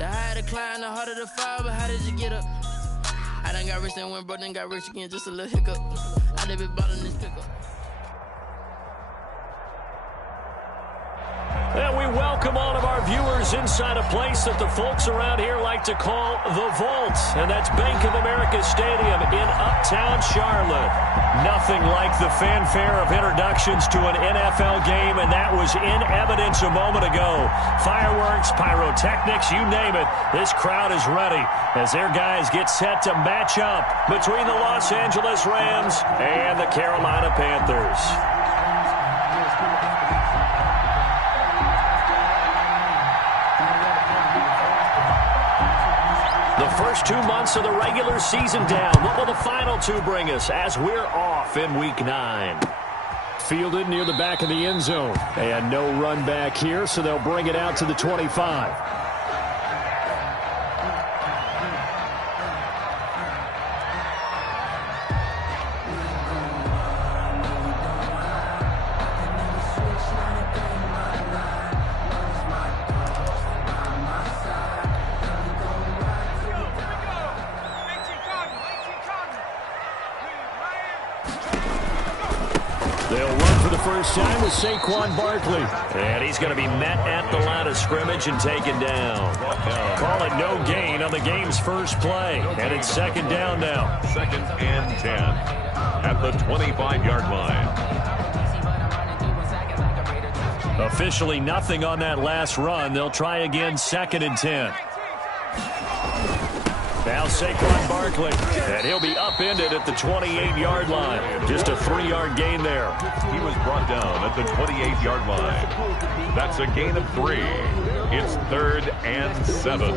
The higher the climb, the harder the fall, but how did you get up? I done got rich and went broke, then got rich again, just a little hiccup. I done been ballin' this pickup. And we welcome all of our viewers inside a place that the folks around here like to call the Vault. And that's Bank of America Stadium in Uptown Charlotte. Nothing like the fanfare of introductions to an NFL game, and that was in evidence a moment ago. Fireworks, pyrotechnics, you name it. This crowd is ready as their guys get set to match up between the Los Angeles Rams and the Carolina Panthers. The first 2 months of the regular season down. What will the final two bring us as we're off in Week 9? Fielded near the back of the end zone. And no run back here, so they'll bring it out to the 25. They'll run for the first time with Saquon Barkley. And he's going to be met at the line of scrimmage and taken down. Call it no gain on the game's first play. And it's second down now. 2nd and 10 at the 25-yard line. Officially nothing on that last run. They'll try again, 2nd and 10. Now Saquon Barkley, and he'll be upended at the 28-yard line. Just a 3-yard gain there. He was brought down at the 28-yard line. That's a gain of 3. It's 3rd and 7.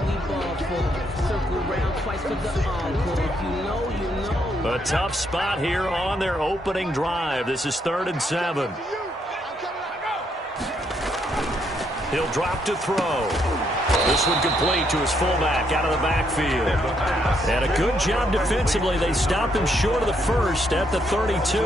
A tough spot here on their opening drive. This is 3rd and 7. He'll drop to throw. This one complete to his fullback out of the backfield. And a good job defensively. They stopped him short of the first at the 32.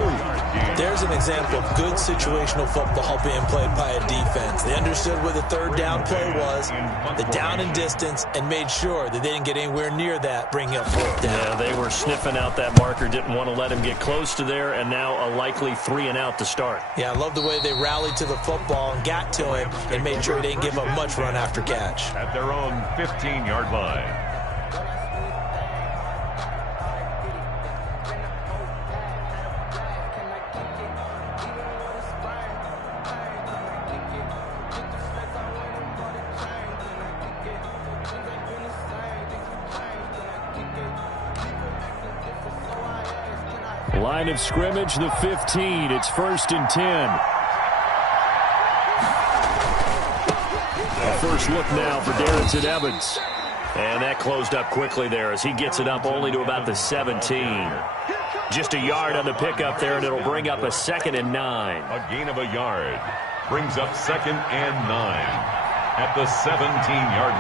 There's an example of good situational football being played by a defense. They understood where the 3rd down play was, the down and distance, and made sure that they didn't get anywhere near that, bringing up 4th down. Yeah, they were sniffing out that marker, didn't want to let him get close to there, and now a likely 3 and out to start. Yeah, I love the way they rallied to the football and got to him and made sure they didn't give up much run after catch. At their own 15-yard line. Line of scrimmage, the 15. It's 1st and 10. First look now for Darrington Evans. And that closed up quickly there as he gets it up only to about the 17. Just a yard on the pickup there, and it'll bring up a 2nd and 9. A gain of a yard. Brings up 2nd and 9 at the 17-yard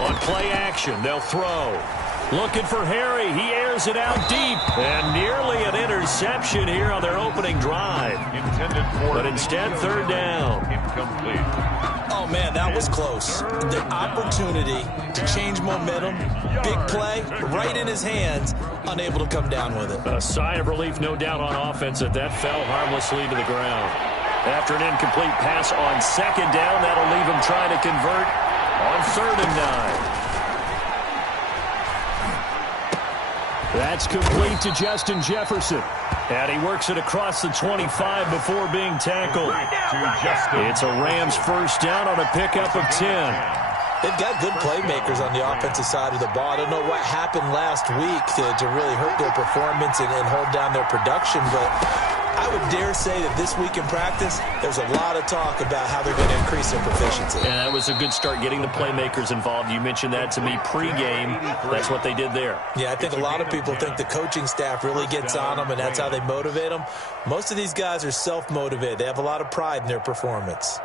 line. On play action, they'll throw. Looking for Harry. He airs it out deep. And nearly an interception here on their opening drive. Intended for, but instead, 3rd down. Incomplete. Oh, man, that was close. The opportunity to change momentum, big play, right in his hands, unable to come down with it. A sigh of relief, no doubt, on offense that fell harmlessly to the ground. After an incomplete pass on 2nd down, that'll leave him trying to convert on 3rd and 9. That's complete to Justin Jefferson. And he works it across the 25 before being tackled. It's a Rams first down on a pickup of 10. They've got good playmakers on the offensive side of the ball. I don't know what happened last week to really hurt their performance and hold down their production, but I would dare say that this week in practice, there's a lot of talk about how they're going to increase their proficiency. And that was a good start, getting the playmakers involved. You mentioned that to me pregame. That's what they did there. Yeah, I think a lot of people think the coaching staff really gets on them, and that's how they motivate them. Most of these guys are self-motivated. They have a lot of pride in their performance.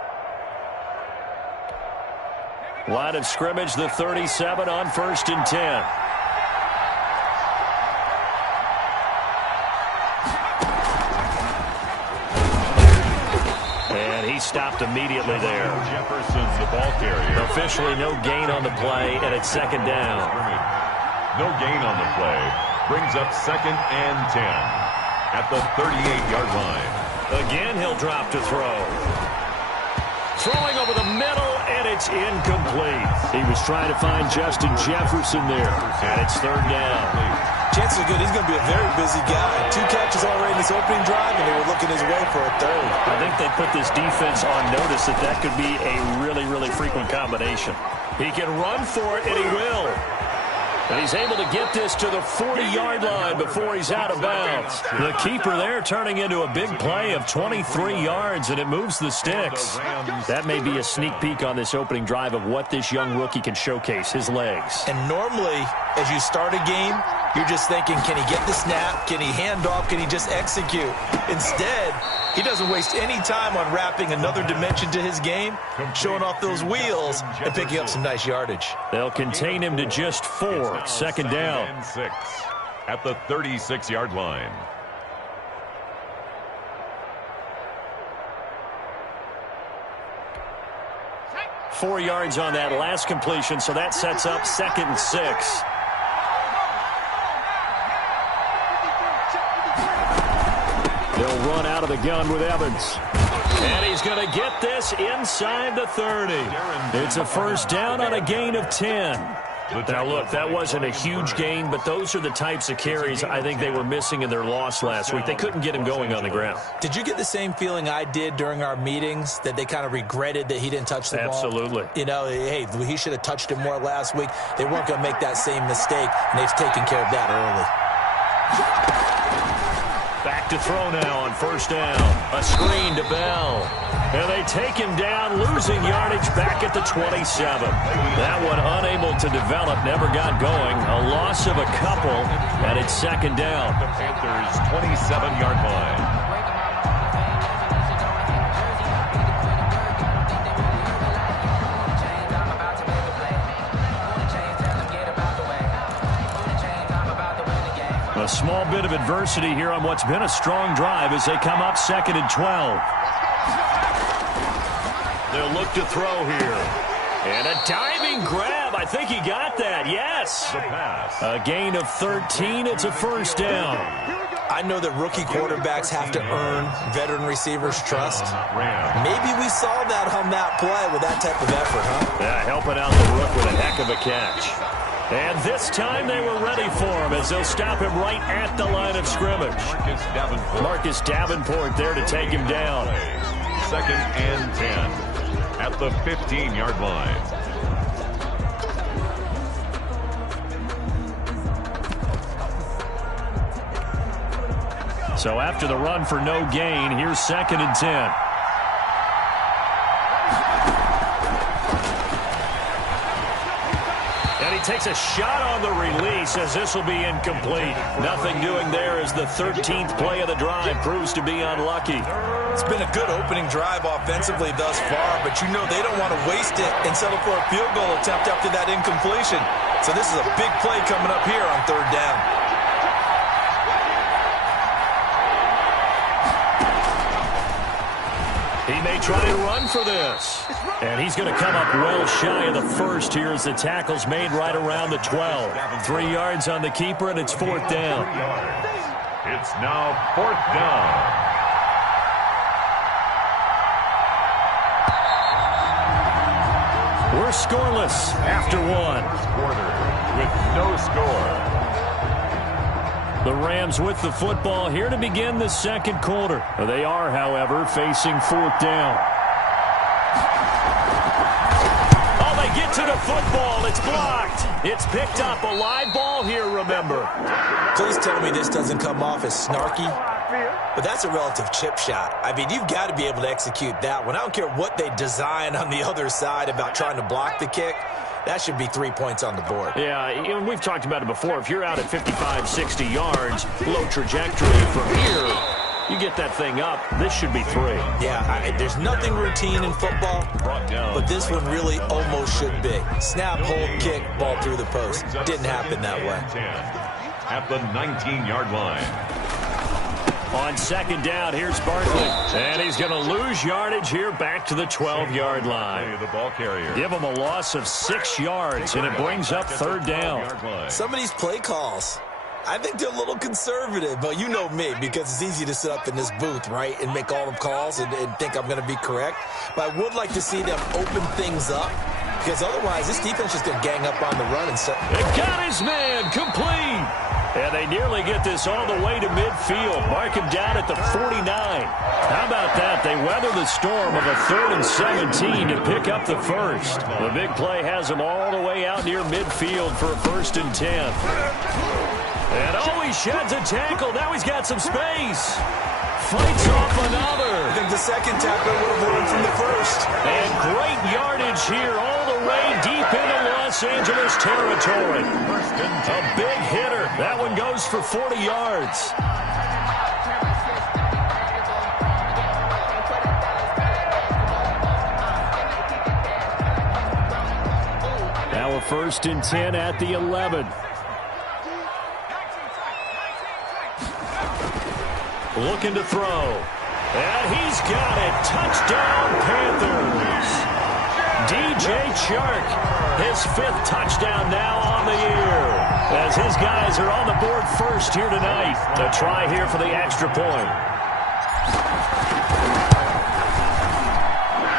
Line of scrimmage, the 37 on 1st and 10. stopped immediately there. Jefferson, the ball carrier. Officially no gain on the play, and it's second down. No gain on the play. Brings up 2nd and 10 at the 38-yard line. Again, he'll drop to throw. Throwing over the middle, and it's incomplete. He was trying to find Justin Jefferson there, and it's third down. Chances are good he's going to be a very busy guy. 2 catches already in this opening drive, and they were looking his way for a third. I think they put this defense on notice that could be a really, really frequent combination. He can run for it, and he will. And he's able to get this to the 40-yard line before he's out of bounds. The keeper there turning into a big play of 23 yards, and it moves the sticks. That may be a sneak peek on this opening drive of what this young rookie can showcase, his legs. And normally, as you start a game, you're just thinking, can he get the snap? Can he hand off? Can he just execute? Instead, he doesn't waste any time on wrapping another dimension to his game, showing off those wheels, and picking up some nice yardage. They'll contain him to just 4. Second down. And 6 at the 36-yard line. Four yards on that last completion, so that sets up 2nd and 6. They'll run out of the gun with Evans. And he's going to get this inside the 30. It's a first down on a gain of 10. Now, look, that wasn't a huge gain, but those are the types of carries I think they were missing in their loss last week. They couldn't get him going on the ground. Did you get the same feeling I did during our meetings, that they kind of regretted that he didn't touch the ball? Absolutely. You know, hey, he should have touched it more last week. They weren't going to make that same mistake, and they've taken care of that early. Back to throw now on first down. A screen to Bell. And they take him down, losing yardage back at the 27. That one unable to develop, never got going. A loss of a couple, and it's second down. The Panthers' 27-yard line. A small bit of adversity here on what's been a strong drive as they come up 2nd and 12. They'll look to throw here. And a diving grab. I think he got that. Yes. A gain of 13. It's a first down. I know that rookie quarterbacks have to earn veteran receivers' trust. Maybe we saw that on that play with that type of effort, huh? Yeah, helping out the rook with a heck of a catch. And this time they were ready for him as they'll stop him right at the line of scrimmage. Marcus Davenport there to take him down. 2nd and 10 at the 15-yard line. So after the run for no gain, here's 2nd and 10. Takes a shot on the release as this will be incomplete. Nothing doing there as the 13th play of the drive proves to be unlucky. It's been a good opening drive offensively thus far, but you know they don't want to waste it and settle for a field goal attempt after that incompletion. So this is a big play coming up here on third down. He may try to run for this. And he's going to come up well shy of the first here as the tackle's made right around the 12. 3 yards on the keeper, and it's 4th down. It's now 4th down. We're scoreless after one. Quarter with no score. The Rams with the football here to begin the second quarter. They are, however, facing 4th down. Oh, they get to the football. It's blocked. It's picked up. A live ball here, remember. Please tell me this doesn't come off as snarky, but that's a relative chip shot. I mean, you've got to be able to execute that one. I don't care what they design on the other side about trying to block the kick. That should be 3 points on the board. Yeah, we've talked about it before. If you're out at 55, 60 yards, low trajectory from here, you get that thing up. This should be 3. Yeah, there's nothing routine in football, but this one really almost should be. Snap, hold, kick, ball through the post. Didn't happen that way. At the 19-yard line. On second down, here's Barkley. And he's going to lose yardage here back to the 12-yard line. The ball carrier. Give him a loss of 6 yards, and it brings up third down. Some of these play calls, I think they're a little conservative, but you know me, because it's easy to sit up in this booth, right, and make all the calls and think I'm going to be correct. But I would like to see them open things up, because otherwise this defense is going to gang up on the run. And it got his man complete. And they nearly get this all the way to midfield. Mark him down at the 49. How about that? They weather the storm of a 3rd and 17 to pick up the first. The big play has them all the way out near midfield for a 1st and 10. And he sheds a tackle. Now he's got some space. Fights off another. I think the second tackle would have won from the first. And great yardage here all the way deep into Los Angeles territory. A big hitter. That one goes for 40 yards. Now a 1st and 10 at the 11. Looking to throw. And he's got it. Touchdown, Panthers. DJ Chark, his 5th touchdown now on the year. As his guys are on the board first here tonight. A try here for the extra point.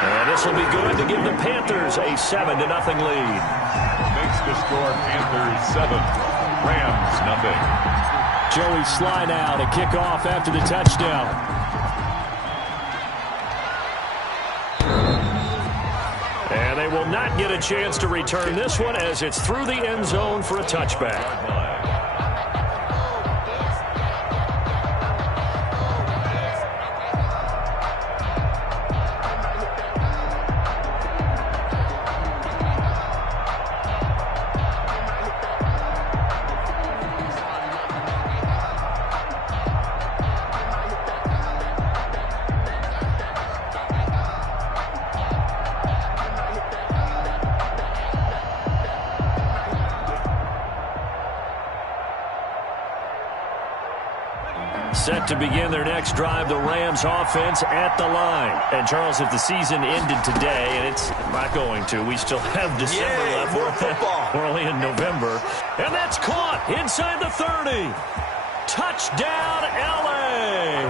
And this will be good to give the Panthers a 7-0 lead. Makes the score Panthers 7, Rams nothing. Joey Sly now to kick off after the touchdown. And they will not get a chance to return this one as it's through the end zone for a touchback. Set to begin their next drive, the Rams offense at the line. And, Charles, if the season ended today, and it's not going to, we still have December left. More football. We're only in November. And that's caught inside the 30. Touchdown, L.A.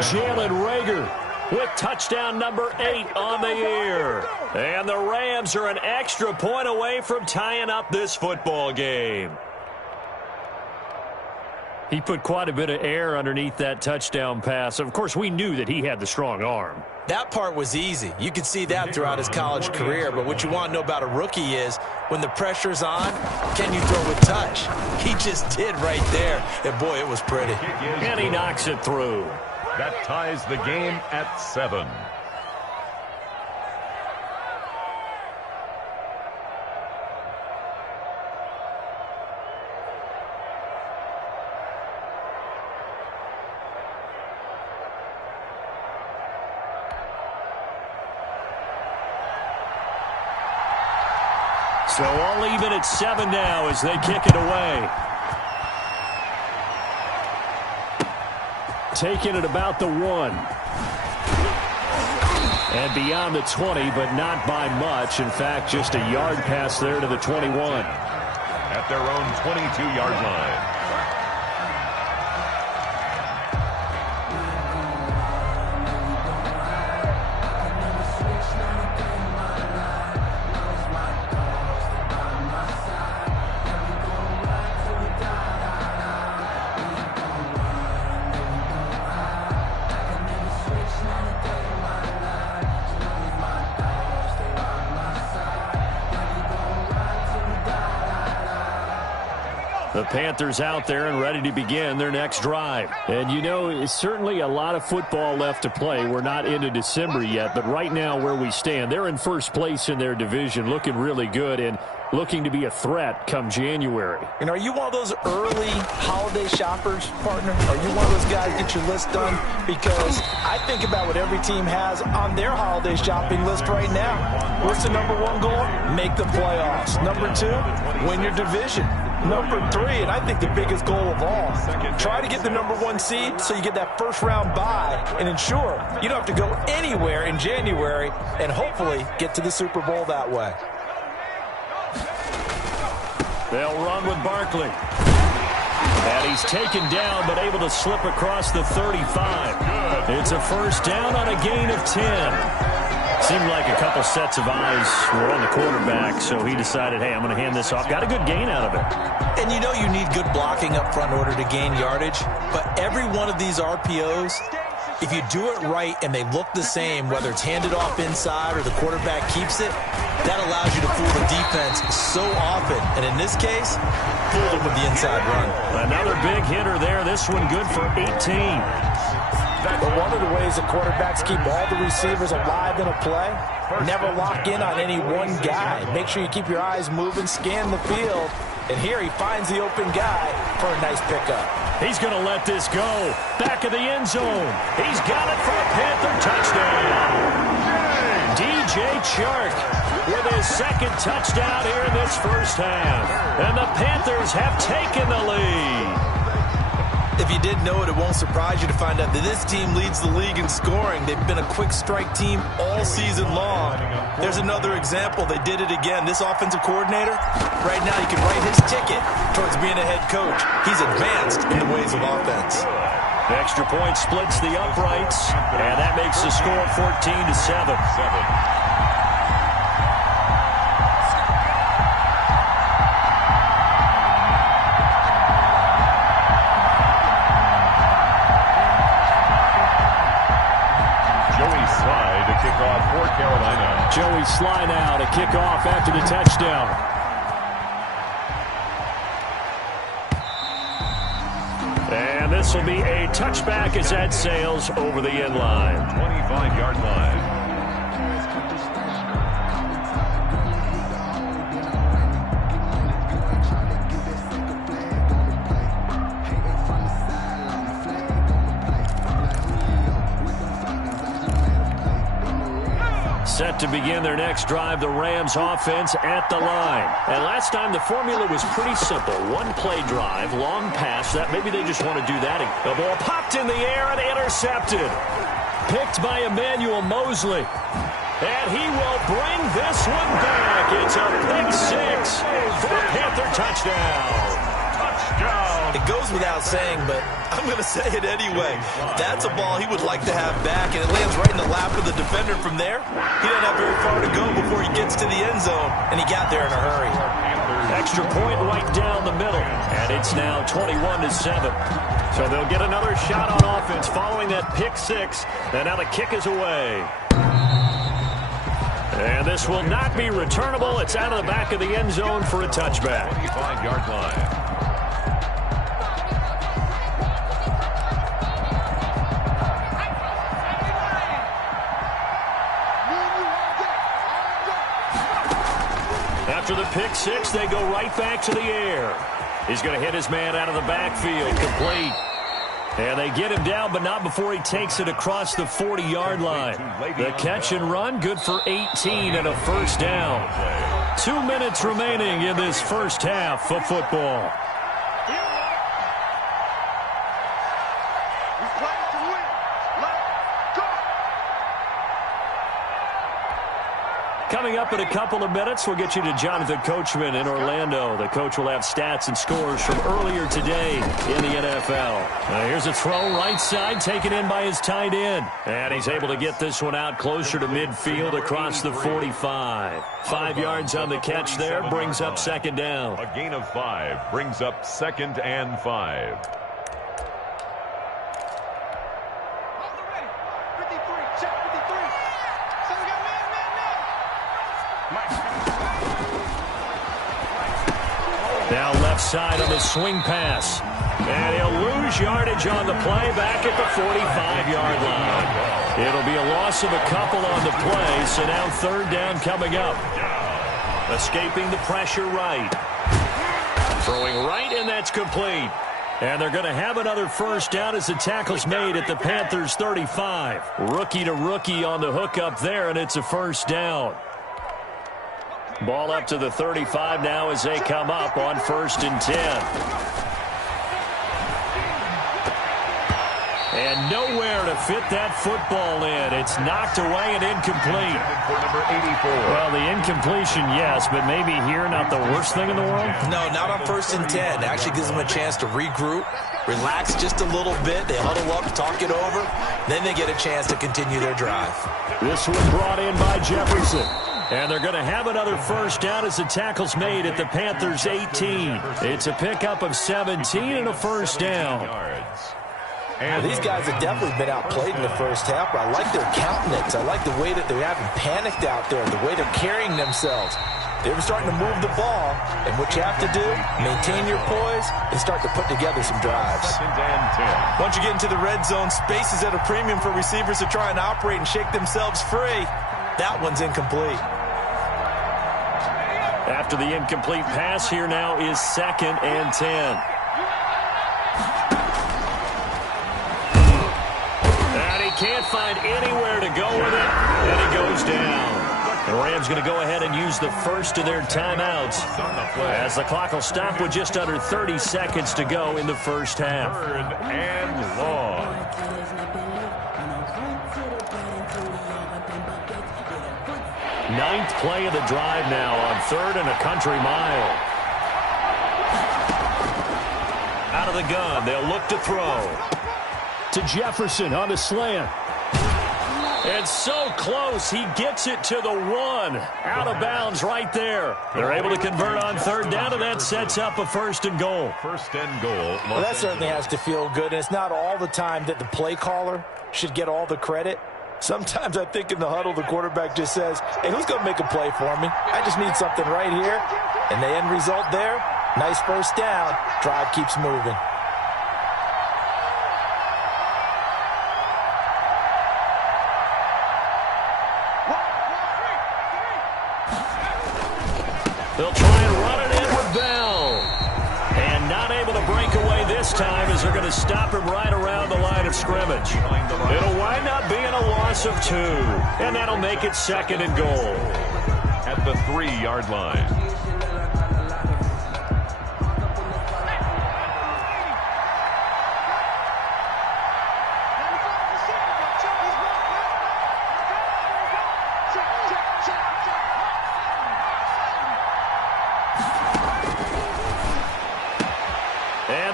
Jalen Reagor with touchdown number 8 on the year. And the Rams are an extra point away from tying up this football game. He put quite a bit of air underneath that touchdown pass. Of course, we knew that he had the strong arm. That part was easy. You could see that throughout his college career. But what you want to know about a rookie is when the pressure's on, can you throw with touch? He just did right there. And, boy, it was pretty. And he knocks it through. That ties the game at 7. So all even at 7 now as they kick it away. Taking it about the 1. And beyond the 20, but not by much. In fact, just a yard pass there to the 21. At their own 22-yard line. The Panthers out there and ready to begin their next drive. And, you know, it's certainly a lot of football left to play. We're not into December yet, but right now where we stand, they're in first place in their division, looking really good and looking to be a threat come January. And are you one of those early holiday shoppers, partner? Are you one of those guys get your list done? Because I think about what every team has on their holiday shopping list right now. What's the number 1 goal? Make the playoffs. Number 2, win your division. Number 3, and I think the biggest goal of all, try to get the number 1 seed so you get that first round bye and ensure you don't have to go anywhere in January and hopefully get to the Super Bowl that way. They'll run with Barkley. And he's taken down but able to slip across the 35. It's a first down on a gain of 10. Seemed like a couple sets of eyes were on the quarterback, so he decided, hey, I'm going to hand this off. Got a good gain out of it. And you know you need good blocking up front in order to gain yardage, but every one of these RPOs, if you do it right and they look the same, whether it's handed off inside or the quarterback keeps it, that allows you to fool the defense so often. And in this case, fool them with the inside run. Another big hitter there. This one good for 18. But one of the ways the quarterbacks keep all the receivers alive in a play, never lock in on any one guy. Make sure you keep your eyes moving, scan the field, and here he finds the open guy for a nice pickup. He's going to let this go. Back of the end zone. He's got it for a Panther touchdown. DJ Chark with his second touchdown here in this first half. And the Panthers have taken the lead. If you didn't know it, it won't surprise you to find out that this team leads the league in scoring. They've been a quick strike team all season long. There's another example. They did it again. This offensive coordinator, right now you can write his ticket towards being a head coach. He's advanced in the ways of offense. The extra point splits the uprights, and that makes the score 14-7. Joey Sly now to kick off after the touchdown. And this will be a touchback as that sails over the end line. 25-yard line. Set to begin their next drive, the Rams offense at the line. And last time the formula was pretty simple. One play drive, long pass. That maybe they just want to do that. The ball popped in the air and intercepted. Picked by Emmanuel Mosley. And he will bring this one back. It's a pick six for a Panther touchdown. It goes without saying, but I'm going to say it anyway. That's a ball he would like to have back, and it lands right in the lap of the defender from there. He doesn't have very far to go before he gets to the end zone, and he got there in a hurry. Extra point right down the middle, and it's now 21-7. So they'll get another shot on offense following that pick six, and now the kick is away. And this will not be returnable. It's out of the back of the end zone for a touchback. 25-yard line. After the pick six, they go right back to the air. He's going to hit his man out of the backfield, complete. And they get him down, but not before he takes it across the 40-yard line. The catch and run, good for 18 and a first down. 2 minutes remaining in this first half of football. Coming up in a couple of minutes, we'll get you to Jonathan Coachman in Orlando. The coach will have stats and scores from earlier today in the NFL. Here's a throw right side, taken in by his tight end. And he's able to get this one out closer to midfield across the 45. 5 yards on the catch there, brings up second down. A gain of 5 brings up 2nd and 5. Now left side on the swing pass. And he'll lose yardage on the play back at the 45-yard line. It'll be a loss of a couple on the play, so now third down coming up. Escaping the pressure right. Throwing right, and that's complete. And they're going to have another first down as the tackle's made at the Panthers' 35. Rookie to rookie on the hookup there, and it's a first down. Ball up to the 35 now as they come up on 1st and 10. And nowhere to fit that football in. It's knocked away and incomplete. For number 84. Well, the incompletion, yes, but maybe here not the worst thing in the world? No, not on 1st and 10. It actually gives them a chance to regroup, relax just a little bit. They huddle up, talk it over. Then they get a chance to continue their drive. This one brought in by Jefferson. And they're going to have another first down as the tackle's made at the Panthers' 18. It's a pickup of 17 and a first down. And these guys have definitely been outplayed in the first half, but I like their countenance. I like the way that they haven't panicked out there, the way they're carrying themselves. They're starting to move the ball, and what you have to do, maintain your poise and start to put together some drives. Once you get into the red zone, space is at a premium for receivers to try and operate and shake themselves free. That one's incomplete. After the incomplete pass, here now is 2nd and 10. Can't find anywhere to go with it, and he goes down. The Rams going to go ahead and use the first of their timeouts as the clock will stop with just under 30 seconds to go in the first half. 3rd and long. Ninth play of the drive now on 3rd and a country mile. Out of the gun, they'll look to throw. To Jefferson on the slant. And so close, he gets it to the 1. Out of bounds right there. They're able to convert on 3rd down, and that sets up a 1st and goal. 1st and goal. Well, that certainly has to feel good, and it's not all the time that the play caller should get all the credit. Sometimes I think in the huddle, the quarterback just says, hey, who's going to make a play for me? I just need something right here. And the end result there, nice first down. Drive keeps moving. They'll try and run it in with Bell. And not able to break away this time as they're going to stop him right around the line of scrimmage. It'll wind up being a loss of 2. And that'll make it 2nd and goal. At the 3-yard line.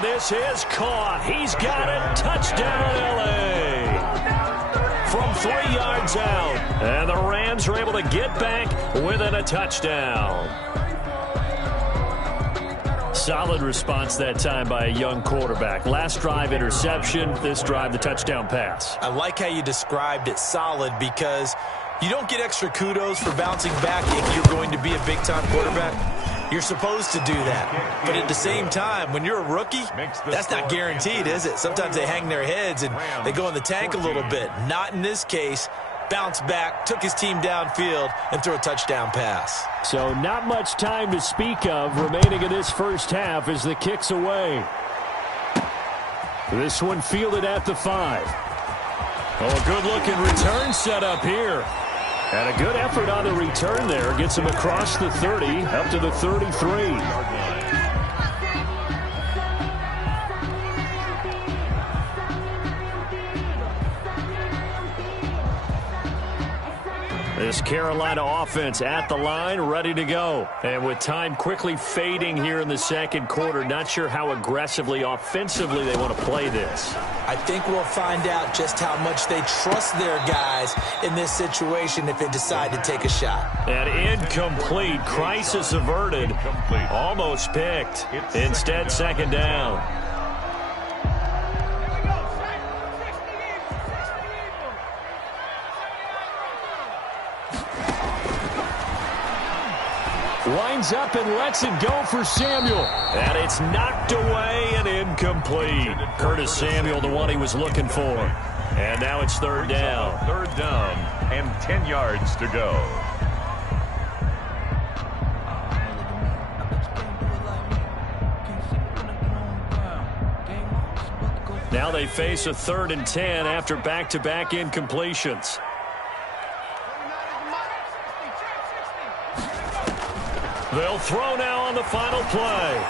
This is caught. He's got it. Touchdown, L.A. From 3 yards out. And the Rams are able to get back within a touchdown. Solid response that time by a young quarterback. Last drive, interception. This drive, the touchdown pass. I like how you described it, solid, because you don't get extra kudos for bouncing back if you're going to be a big-time quarterback. You're supposed to do that. But at the same time, when you're a rookie, that's not guaranteed, is it? Sometimes they hang their heads and they go in the tank a little bit. Not in this case. Bounced back, took his team downfield, and threw a touchdown pass. So not much time to speak of remaining in this first half as the kick's away. This one fielded at the 5. Oh, a good-looking return set up here. And a good effort on the return there. Gets him across the 30, up to the 33. This Carolina offense at the line, ready to go. And with time quickly fading here in the second quarter, not sure how aggressively, offensively they want to play this. I think we'll find out just how much they trust their guys in this situation if they decide to take a shot. And incomplete. Crisis averted. Almost picked. Instead, second down. Winds up and lets it go for Samuel. And it's knocked away and incomplete. Curtis Samuel, the one he was looking for. And now it's third down. Third down and 10 yards to go. Now they face a 3rd and 10 after back-to-back incompletions. They'll throw now on the final play.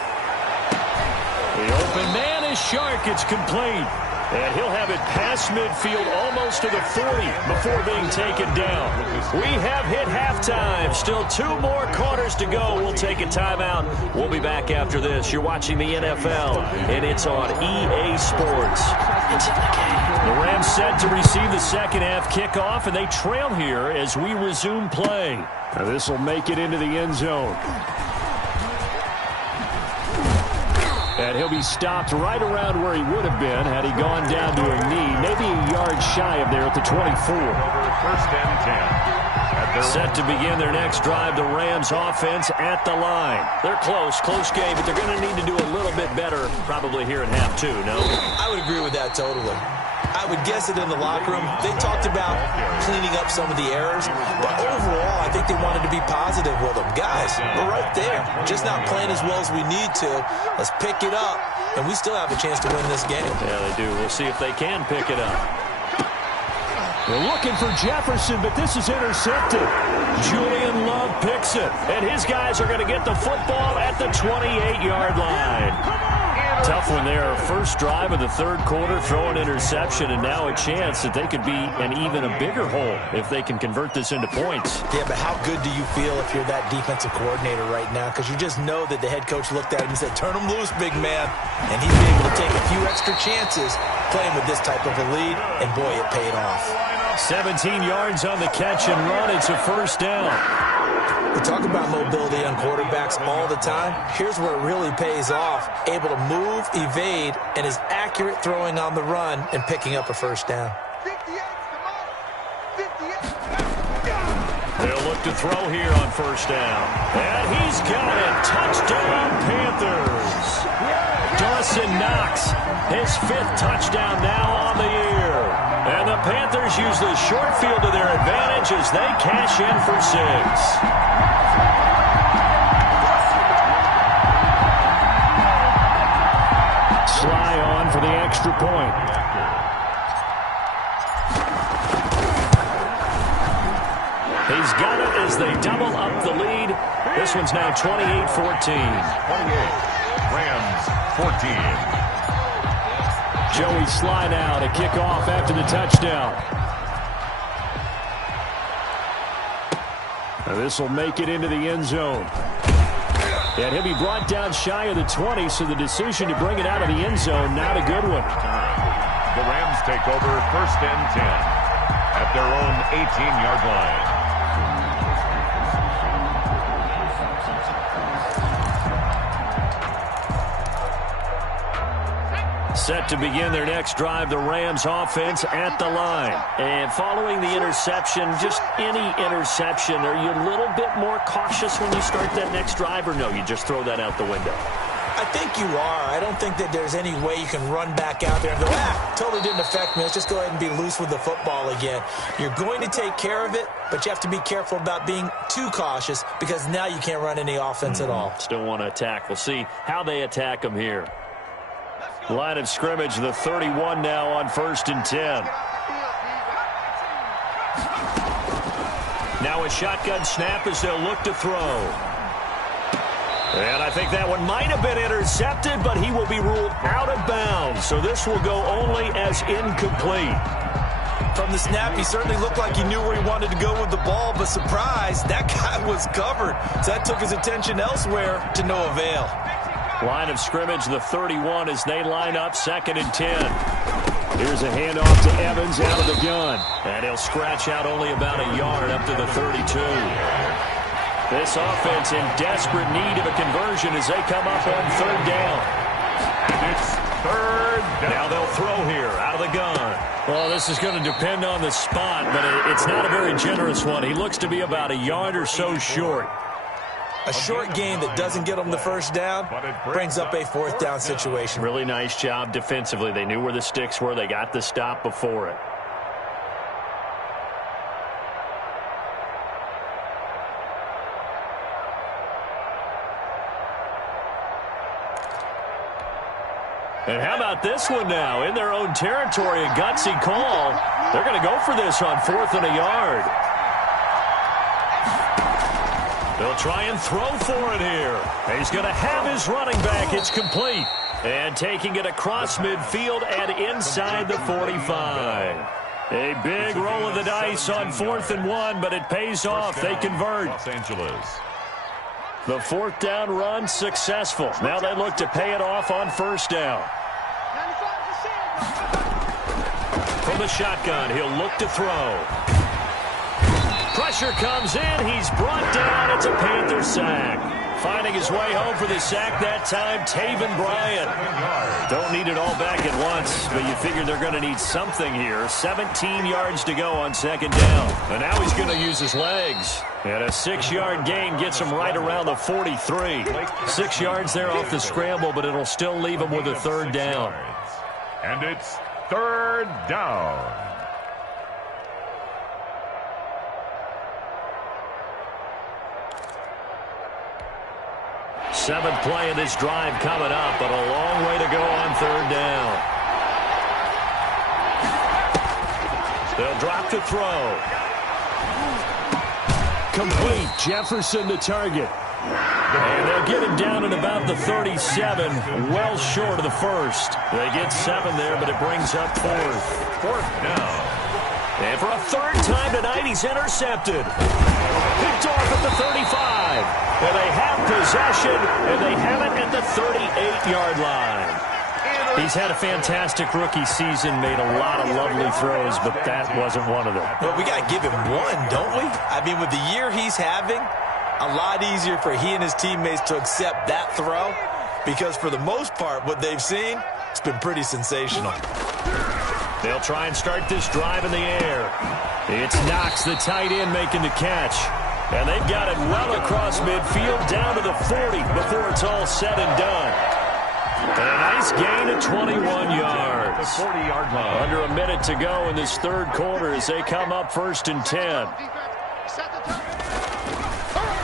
The open man is Shark. It's complete. And he'll have it past midfield almost to the 40 before being taken down. We have hit halftime. Still 2 more quarters to go. We'll take a timeout. We'll be back after this. You're watching the NFL, and it's on EA Sports. The Rams set to receive the second half kickoff, and they trail here as we resume play. Now this will make it into the end zone. And he'll be stopped right around where he would have been had he gone down to a knee, maybe a yard shy of there at the 24. First and 10. Set to begin their next drive, the Rams offense at the line. They're close game, but they're going to need to do a little bit better probably here in half 2, no? I would agree with that totally. I would guess it in the locker room. They talked about cleaning up some of the errors, but overall, I think they wanted to be positive with them. Guys, we're right there. Just not playing as well as we need to. Let's pick it up, and we still have a chance to win this game. Yeah, they do. We'll see if they can pick it up. They're looking for Jefferson, but this is intercepted. Julian Love picks it, and his guys are going to get the football at the 28-yard line. Tough one there. First drive of the third quarter, throw an interception, and now a chance that they could be an even a bigger hole if they can convert this into points. Yeah, but how good do you feel if you're that defensive coordinator right now? Because you just know that the head coach looked at him and said, turn him loose, big man. And he's been able to take a few extra chances playing with this type of a lead, and boy, it paid off. 17 yards on the catch and run. It's a first down. We talk about mobility on quarterbacks all the time. Here's where it really pays off. Able to move, evade, and is accurate throwing on the run and picking up a first down. They'll look to throw here on first down. And he's got it. Touchdown, Panthers. Dawson Knox, his 5th touchdown now on the year. And the Panthers use the short field to their advantage as they cash in for 6. Sly on for the extra point. He's got it as they double up the lead. This one's now 28-14. 28. Rams 14. Joey Sly now to kick off after the touchdown. Now this will make it into the end zone. And he'll be brought down shy of the 20, so the decision to bring it out of the end zone, not a good one. The Rams take over first and 10 at their own 18-yard line. Set to begin their next drive, the Rams offense at the line. And following the interception, just any interception, are you a little bit more cautious when you start that next drive, or no, you just throw that out the window? I think you are. I don't think that there's any way you can run back out there and go, totally didn't affect me. Let's just go ahead and be loose with the football again. You're going to take care of it, but you have to be careful about being too cautious because now you can't run any offense at all. Still want to attack. We'll see how they attack them here. Line of scrimmage, the 31 now on first and 10. Now a shotgun snap as they'll look to throw. And I think that one might have been intercepted, but he will be ruled out of bounds. So this will go only as incomplete. From the snap, he certainly looked like he knew where he wanted to go with the ball, but surprise, that guy was covered. So that took his attention elsewhere to no avail. Line of scrimmage, the 31 as they line up, second and 10. Here's a handoff to Evans out of the gun. And he'll scratch out only about a yard up to the 32. This offense in desperate need of a conversion as they come up on third down. And it's third down. Now they'll throw here out of the gun. Well, this is going to depend on the spot, but it's not a very generous one. He looks to be about a yard or so short. A short gain that doesn't get them the first down brings up a fourth down situation. Really nice job defensively. They knew where the sticks were. They got the stop before it. And how about this one now? In their own territory, a gutsy call. They're going to go for this on 4th and a yard. They'll try and throw for it here. He's going to have his running back. It's complete. And taking it across midfield and inside the 45. A big roll of the dice on 4th and 1, but it pays off. They convert. Los Angeles. The 4th down run successful. Now they look to pay it off on 1st down. From the shotgun, he'll look to throw. Pressure comes in. He's brought down. It's a Panther sack. Finding his way home for the sack that time, Taven Bryan. Don't need it all back at once, but you figure they're going to need something here. 17 yards to go on 2nd down. And now he's going to use his legs. And a 6-yard gain gets him right around the 43. 6 yards there off the scramble, but it'll still leave him with a 3rd down. And it's 3rd down. 7th play of this drive coming up, but a long way to go on 3rd down. They'll drop to throw. Complete. Jefferson the target. And they'll get him down at about the 37, well short of the 1st. They get 7 there, but it brings up 4th down. And for a 3rd time tonight, he's intercepted. Picked off at the 35. And they have possession, and they have it at the 38-yard line. He's had a fantastic rookie season, made a lot of lovely throws, but that wasn't one of them. Well, we got to give him one, don't we? I mean, with the year he's having, a lot easier for he and his teammates to accept that throw, because for the most part, what they've seen, it's been pretty sensational. They'll try and start this drive in the air. It's Knox, the tight end, making the catch. And they've got it well across midfield down to the 40 before it's all said and done. And a nice gain of 21 yards. 40-yard line. Under a minute to go in this 3rd quarter as they come up 1st and 10.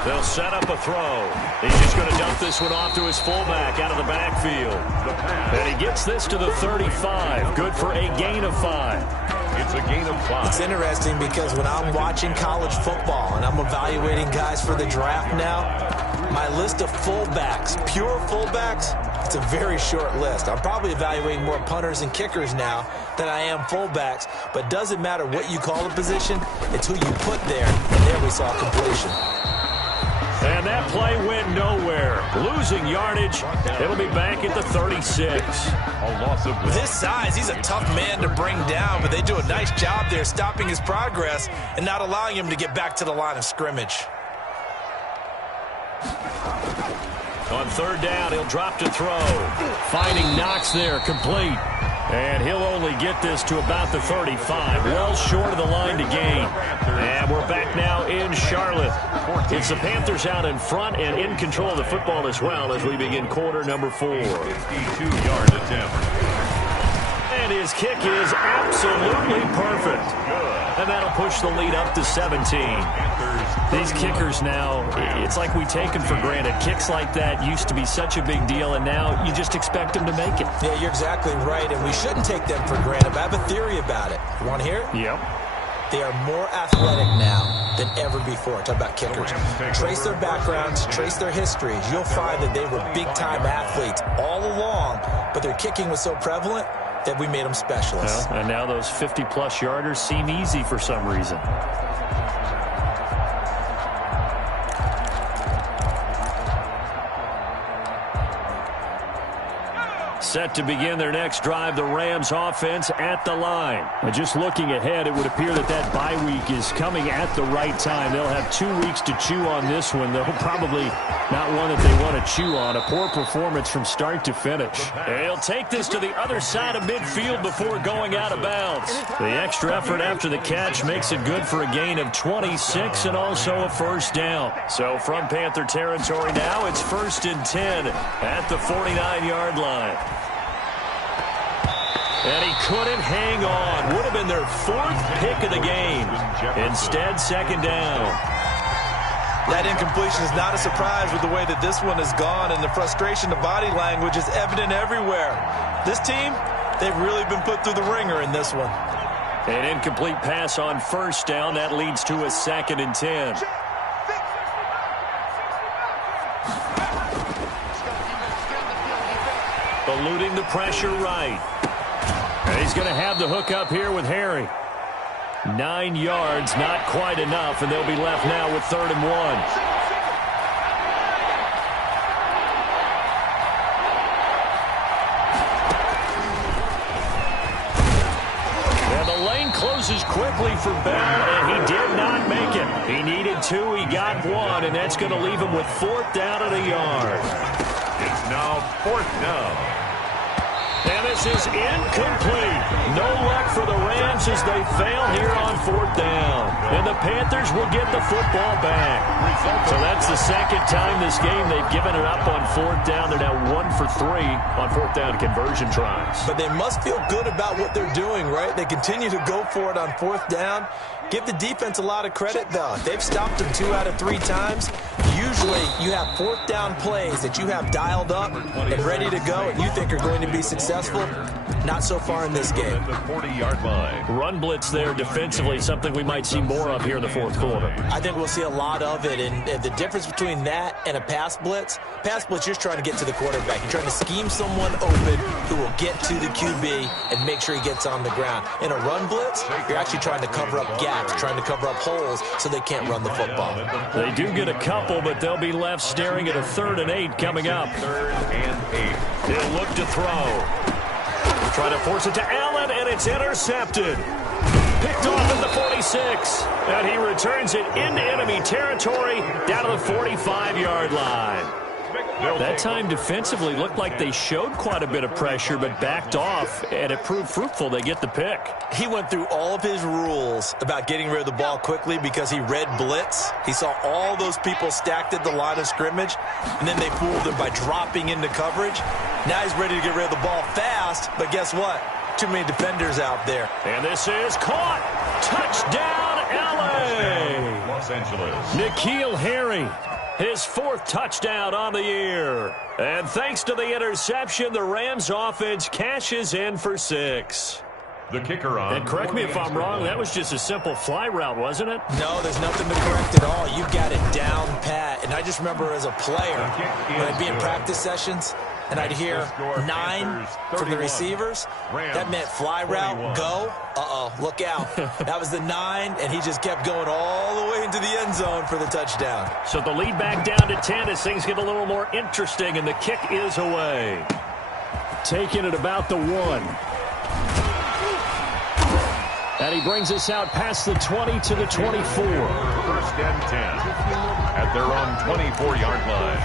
They'll set up a throw. He's just going to dump this one off to his fullback out of the backfield. And he gets this to the 35. Good for a gain of 5. It's a gain of 5. It's interesting because when I'm watching college football and I'm evaluating guys for the draft now, my list of fullbacks, pure fullbacks, it's a very short list. I'm probably evaluating more punters and kickers now than I am fullbacks, but doesn't matter what you call a position, it's who you put there, and there we saw completion. And that play went nowhere. Losing yardage. It'll be back at the 36. A loss of With his size, he's a tough man to bring down, but they do a nice job there stopping his progress and not allowing him to get back to the line of scrimmage. On 3rd down, he'll drop to throw. Finding Knox there, complete. And he'll only get this to about the 35, well short of the line to gain. And we're back now in Charlotte. It's the Panthers out in front and in control of the football as well as we begin quarter number 4. 52-yard attempt. And his kick is absolutely perfect. And that'll push the lead up to 17. These kickers now, it's like we take them for granted. Kicks like that used to be such a big deal, and now you just expect them to make it. Yeah, you're exactly right, and we shouldn't take them for granted. But I have a theory about it. You want to hear it? Yep. They are more athletic now than ever before. Talk about kickers. Trace their backgrounds, trace their histories. You'll find that they were big-time athletes all along, but their kicking was so prevalent that we made them specialists. Well, and now those 50-plus yarders seem easy for some reason. Set to begin their next drive, the Rams offense at the line. And just looking ahead, it would appear that that bye week is coming at the right time. They'll have 2 weeks to chew on this one, though probably not one that they want to chew on. A poor performance from start to finish. And he'll take this to the other side of midfield before going out of bounds. The extra effort after the catch makes it good for a gain of 26 and also a 1st down. So from Panther territory now, it's 1st and 10 at the 49-yard line. And he couldn't hang on. Would have been their 4th pick of the game. Instead, 2nd down. That incompletion is not a surprise with the way that this one has gone, and the frustration of body language is evident everywhere. This team, they've really been put through the ringer in this one. An incomplete pass on 1st down. That leads to a 2nd and 10. eluding the pressure right. And he's going to have the hook up here with Harry. 9 yards, not quite enough, and they'll be left now with 3rd and 1. Closes quickly for Bell, and he did not make it. He needed 2, he got 1, and that's going to leave him with 4th down at a yard. It's now 4th down. And this is incomplete. No luck for the Rams as they fail here on 4th down. And the Panthers will get the football back. So that's the second time this game they've given it up on 4th down. They're now 1 for 3 on 4th down conversion tries. But they must feel good about what they're doing, right? They continue to go for it on 4th down. Give the defense a lot of credit, though. They've stopped them 2 out of 3 times. Usually you have 4th down plays that you have dialed up and ready to go and you think are going to be successful. Not so far in this game. The 40-yard line. Run blitz there defensively, something we might see more of here in the 4th quarter. I think we'll see a lot of it, and the difference between that and a pass blitz, you're just trying to get to the quarterback. You're trying to scheme someone open who will get to the QB and make sure he gets on the ground. In a run blitz, you're actually trying to cover up gaps, trying to cover up holes so they can't run the football. They do get a couple, but they'll be left staring at a 3rd and 8 coming up. 3rd and 8. He'll look to throw. Try to force it to Allen, and it's intercepted. Picked off at the 46, and he returns it into enemy territory down to the 45-yard line. That time defensively looked like they showed quite a bit of pressure, but backed off, and it proved fruitful. They get the pick. He went through all of his rules about getting rid of the ball quickly because he read blitz. He saw all those people stacked at the line of scrimmage, and then they fooled him by dropping into coverage. Now he's ready to get rid of the ball fast, but guess what? Too many defenders out there. And this is caught. Touchdown, LA! Los Angeles. N'Keal Harry. His 4th touchdown on the year. And thanks to the interception, the Rams offense cashes in for 6. The kicker on. And correct me if I'm wrong, that was just a simple fly route, wasn't it? No, there's nothing to correct at all. You've got it down pat. And I just remember as a player, when I'd be in practice sessions, and I'd hear 9 from the receivers. That meant fly route, go. Uh-oh, look out. That was the 9, and he just kept going all the way into the end zone for the touchdown. So the lead back down to 10 as things get a little more interesting, and the kick is away. Taking it about the 1. And he brings us out past the 20 to the 24. 1st and 10 at their own 24-yard line.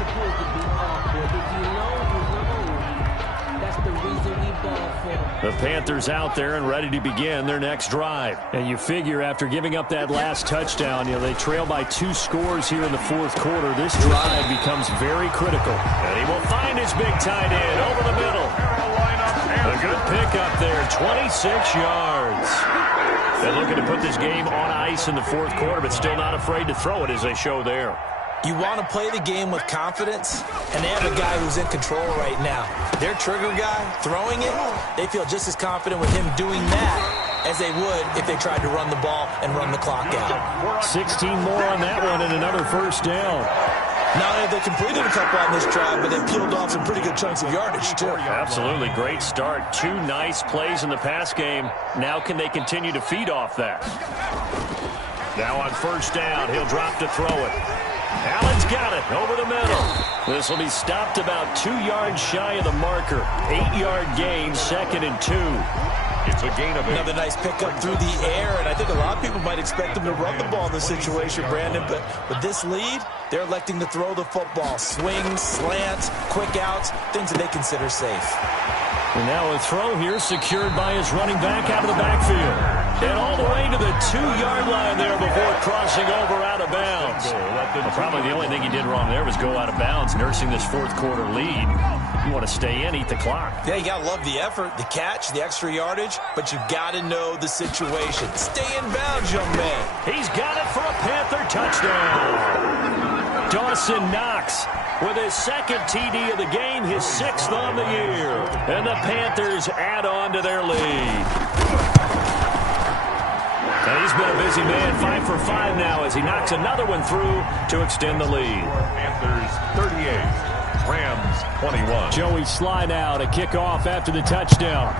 The Panthers out there and ready to begin their next drive. And you figure after giving up that last touchdown, they trail by 2 scores here in the 4th quarter. This drive becomes very critical. And he will find his big tight end over the middle. A good pickup there, 26 yards. They're looking to put this game on ice in the 4th quarter, but still not afraid to throw it as they show there. You want to play the game with confidence, and they have a guy who's in control right now. Their trigger guy, throwing it, they feel just as confident with him doing that as they would if they tried to run the ball and run the clock out. 16 more on that one and another 1st down. Not only have they completed a couple on this drive, but they peeled off some pretty good chunks of yardage, too. Absolutely. Great start. 2 nice plays in the pass game. Now can they continue to feed off that? Now on 1st down, he'll drop to throw it. Allen's got it over the middle. This will be stopped about 2 yards shy of the marker. 8-yard gain, 2nd and 2. It's a gain of 8. Another nice pickup through the air, and I think a lot of people might expect them to run the ball in this situation, Brandon, but with this lead, they're electing to throw the football. Swings, slants, quick outs, things that they consider safe. And now a throw here secured by his running back out of the backfield. And all the way to the 2-yard line there before crossing over out of bounds. Well, probably the only thing he did wrong there was go out of bounds, nursing this 4th quarter lead. You want to stay in, eat the clock. Yeah, you got to love the effort, the catch, the extra yardage, but you got to know the situation. Stay in bounds, young man. He's got it for a Panther touchdown. Dawson Knox with his 2nd TD of the game, his 6th on the year. And the Panthers add on to their lead. And he's been a busy man, 5 for 5 now as he knocks another one through to extend the lead. Panthers 38. Rams 21. Joey Sly now to kick off after the touchdown.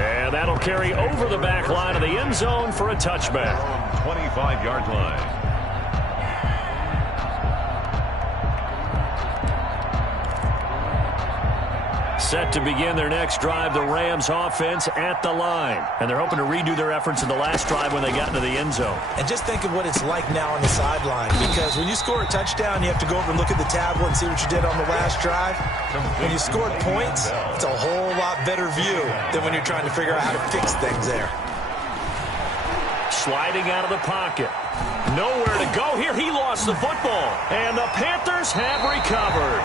And that'll carry over the back line of the end zone for a touchback. 25-yard line. Set to begin their next drive, the Rams offense at the line. And they're hoping to redo their efforts in the last drive when they got into the end zone. And just think of what it's like now on the sideline, because when you score a touchdown, you have to go over and look at the tablet and see what you did on the last drive. When you scored points, it's a whole lot better view than when you're trying to figure out how to fix things there. Sliding out of the pocket. Nowhere to go here. He lost the football. And the Panthers have recovered.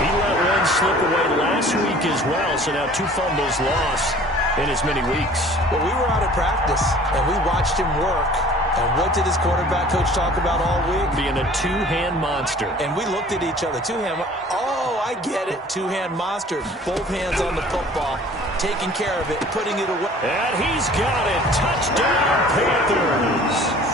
He let one slip away last week as well, so now 2 fumbles lost in as many weeks. Well, we were out of practice, and we watched him work. And what did his quarterback coach talk about all week? Being a two-hand monster. And we looked at each other. Two-hand. Oh, I get it. Two-hand monster. Both hands on the football, taking care of it, putting it away. And he's got it. Touchdown, Panthers.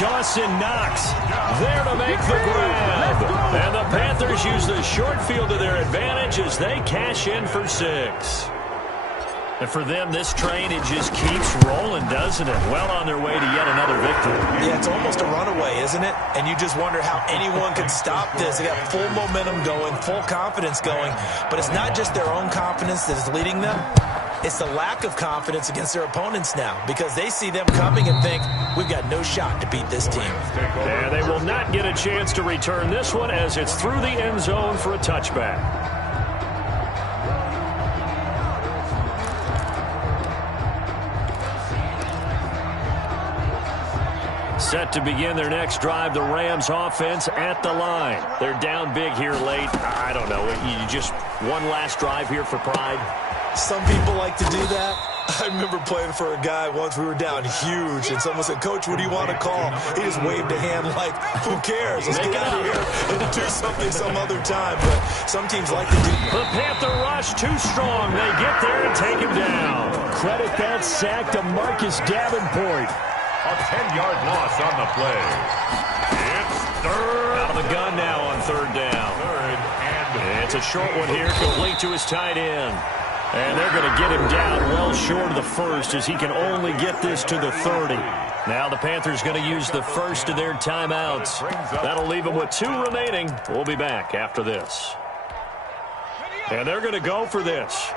Dawson Knox there to make the grab. And the Panthers use the short field to their advantage as they cash in for 6. And for them, this train, it just keeps rolling, doesn't it? Well on their way to yet another victory. Yeah, it's almost a runaway, isn't it? And you just wonder how anyone can stop this. They got full momentum going, full confidence going. But it's not just their own confidence that is leading them. It's the lack of confidence against their opponents now, because they see them coming and think, we've got no shot to beat this team. And they will not get a chance to return this one as it's through the end zone for a touchback. Set to begin their next drive, the Rams offense at the line. They're down big here late. I don't know. You just one last drive here for pride. Some people like to do that. I remember playing for a guy once. We were down huge, and someone said, "Coach, what do you want to call?" He just waved a hand like, "Who cares? Let's get out of here and do something some other time." But some teams like to do that. The Panther rush too strong. They get there and take him down. Credit that sack to Marcus Davenport. A 10-yard loss on the play. It's third. Out of the gun now on third down. It's a short one here, complete to his tight end. And they're going to get him down well short of the first as he can only get this to the 30. Now the Panthers going to use the first of their timeouts. That'll leave them with 2 remaining. We'll be back after this. And they're going to go for this.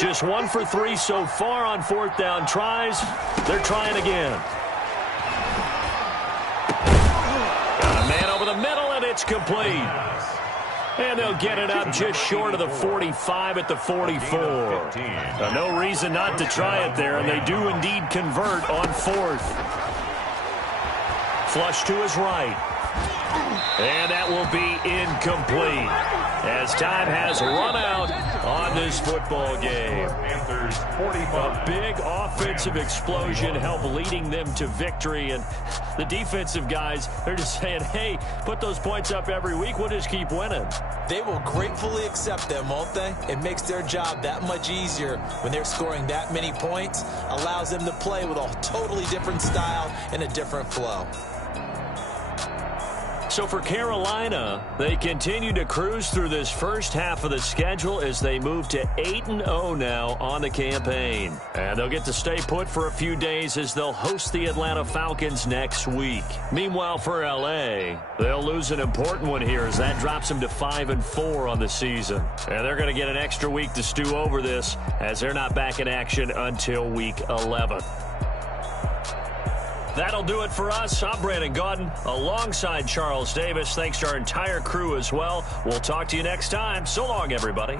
Just 1 for 3 so far on 4th down tries. They're trying again. Got a man over the middle, and it's complete. And they'll get it up just short of the 45 at the 44. No reason not to try it there, and they do indeed convert on 4th. Flush to his right. And that will be incomplete as time has run out on this football game. A big offensive explosion helped leading them to victory, and the defensive guys, they're just saying, hey, put those points up every week, we'll just keep winning. They will gratefully accept them, won't they? It makes their job that much easier when they're scoring that many points, allows them to play with a totally different style and a different flow. So for Carolina, they continue to cruise through this first half of the schedule as they move to 8-0 now on the campaign. And they'll get to stay put for a few days as they'll host the Atlanta Falcons next week. Meanwhile, for LA, they'll lose an important one here as that drops them to 5-4 on the season. And they're going to get an extra week to stew over this as they're not back in action until week 11. That'll do it for us. I'm Brandon Gaudin alongside Charles Davis. Thanks to our entire crew as well. We'll talk to you next time. So long, everybody.